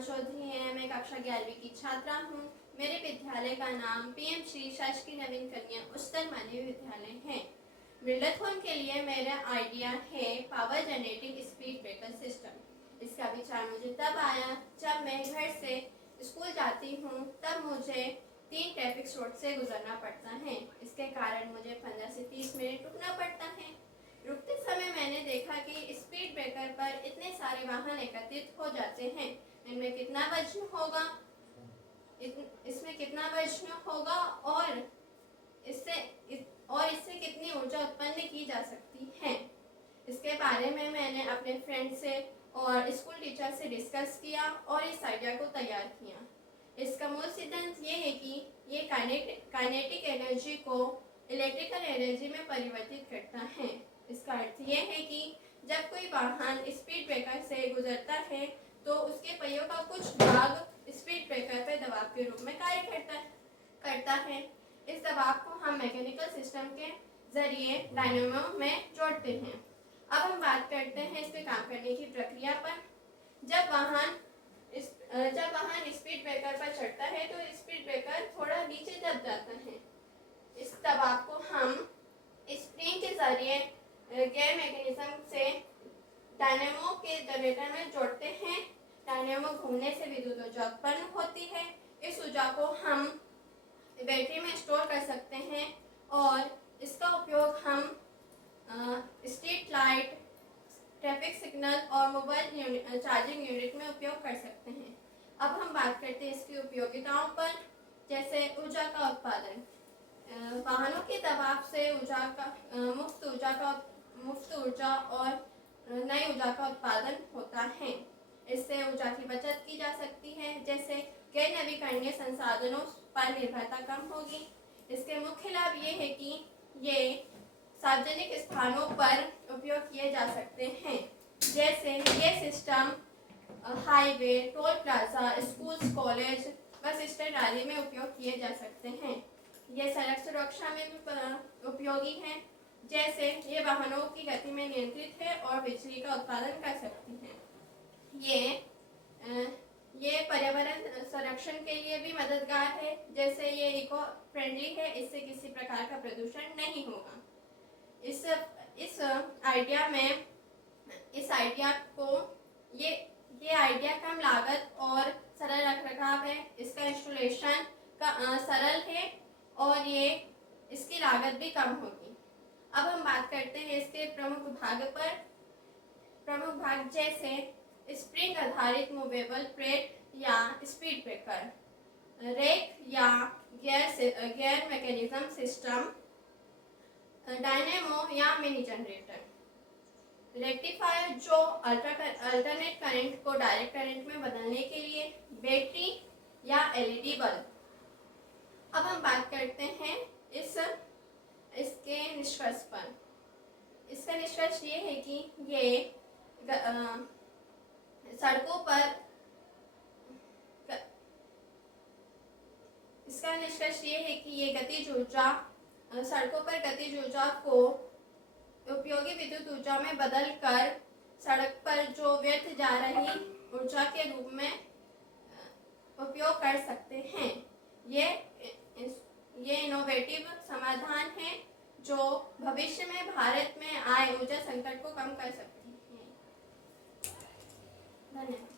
चौधरी है। मैं कक्षा 11वीं की छात्रा हूँ। मेरे विद्यालय का नाम पीएम श्री शासकीय नवीन कन्या उच्चतर माध्यमिक विद्यालय है। मिडलथॉन के लिए मेरा आइडिया है power generating speed breaker system. इसका विचार मुझे तब आया जब मैं घर से स्कूल जाती हूँ, तब मुझे 3 ट्रैफिक रोड से गुजरना पड़ता है। इसके कारण मुझे 15 से 30 मिनट रुकना पड़ता है। रुकते समय मैंने देखा कि स्पीड ब्रेकर पर इतने सारे वाहन एकत्रित हो जाते हैं। इनमें कितना वजन होगा, इसमें कितना वजन होगा और इससे कितनी ऊर्जा उत्पन्न की जा सकती है। इसके बारे में मैंने अपने फ्रेंड से और स्कूल टीचर से डिस्कस किया और इस आइडिया को तैयार किया। इसका मूल सिद्धांत ये है कि ये काइनेटिक एनर्जी को इलेक्ट्रिकल एनर्जी में परिवर्तित करता है। इसका अर्थ ये है कि जब कोई वाहन स्पीड ब्रेकर से गुजरता है तो उसके पहियों का कुछ भाग स्पीड ब्रेकर पर दबाव के रूप में कार्य करता है। इस दबाव को हम मैकेनिकल सिस्टम के जरिए डायनेमो में जोड़ते हैं। अब हम बात करते हैं इसके काम करने की प्रक्रिया पर। जब वाहन स्पीड ब्रेकर पर चढ़ता है तो स्पीड ब्रेकर थोड़ा नीचे दब जाता है। इस दबाव को हम स्प्रिंग के जरिए गियर मैकेनिज्म से डायनेमो के जनरेटर में जोड़ते हैं। डायनेमो घूमने से विद्युत ऊर्जा उत्पन्न होती है। इस ऊर्जा को हम बैटरी में स्टोर कर सकते हैं और इसका उपयोग हम स्ट्रीट लाइट, ट्रैफिक सिग्नल और मोबाइल चार्जिंग यूनिट में उपयोग कर सकते हैं। अब हम बात करते हैं इसकी उपयोगिताओं पर, जैसे ऊर्जा का उत्पादन। वाहनों के दबाव से मुफ्त ऊर्जा और नई ऊर्जा का उत्पादन होता है। इससे ऊर्जा की बचत की जा सकती है, जैसे गैर नवीकरणीय संसाधनों पर निर्भरता कम होगी। इसके मुख्य लाभ ये है कि ये सार्वजनिक स्थानों पर उपयोग किए जा सकते हैं, जैसे ये system highway, toll plaza, schools, college, bus stand आदि में उपयोग किए जा सकते हैं। ये सड़क सुरक्षा में भी उपयोगी है, जैसे ये वाहनों की गति में नियंत्रित है और बिजली का उत्पादन कर सकती है। ये पर्यावरण संरक्षण के लिए भी मददगार है, जैसे ये इको फ्रेंडली है, इससे किसी प्रकार का प्रदूषण नहीं होगा। ये आइडिया कम लागत और सरल रखरखाव है। इसका इंस्टॉलेशन सरल है और इसकी लागत भी कम होगी। अब हम बात करते हैं इसके प्रमुख भाग जैसे स्प्रिंग आधारित मूवेबल प्लेट या स्पीड ब्रेकर, रेक या गियर मैकेनिज्म सिस्टम, डायनेमो या मिनी जनरेटर, रेक्टिफायर जो अल्टरनेट करंट को डायरेक्ट करंट में बदलने के लिए, बैटरी या एलईडी बल्ब। अब हम बात करते हैं इसके निष्कर्ष पर। इसका निष्कर्ष ये है कि ये सड़कों पर गतिज ऊर्जा को उपयोगी विद्युत ऊर्जा में बदलकर सड़क पर जो व्यर्थ जा रही ऊर्जा के रूप में उपयोग कर सकते हैं। ये इनोवेटिव समाधान है जो भविष्य में भारत में आए ऊर्जा संकट को कम कर सकती है। धन्यवाद।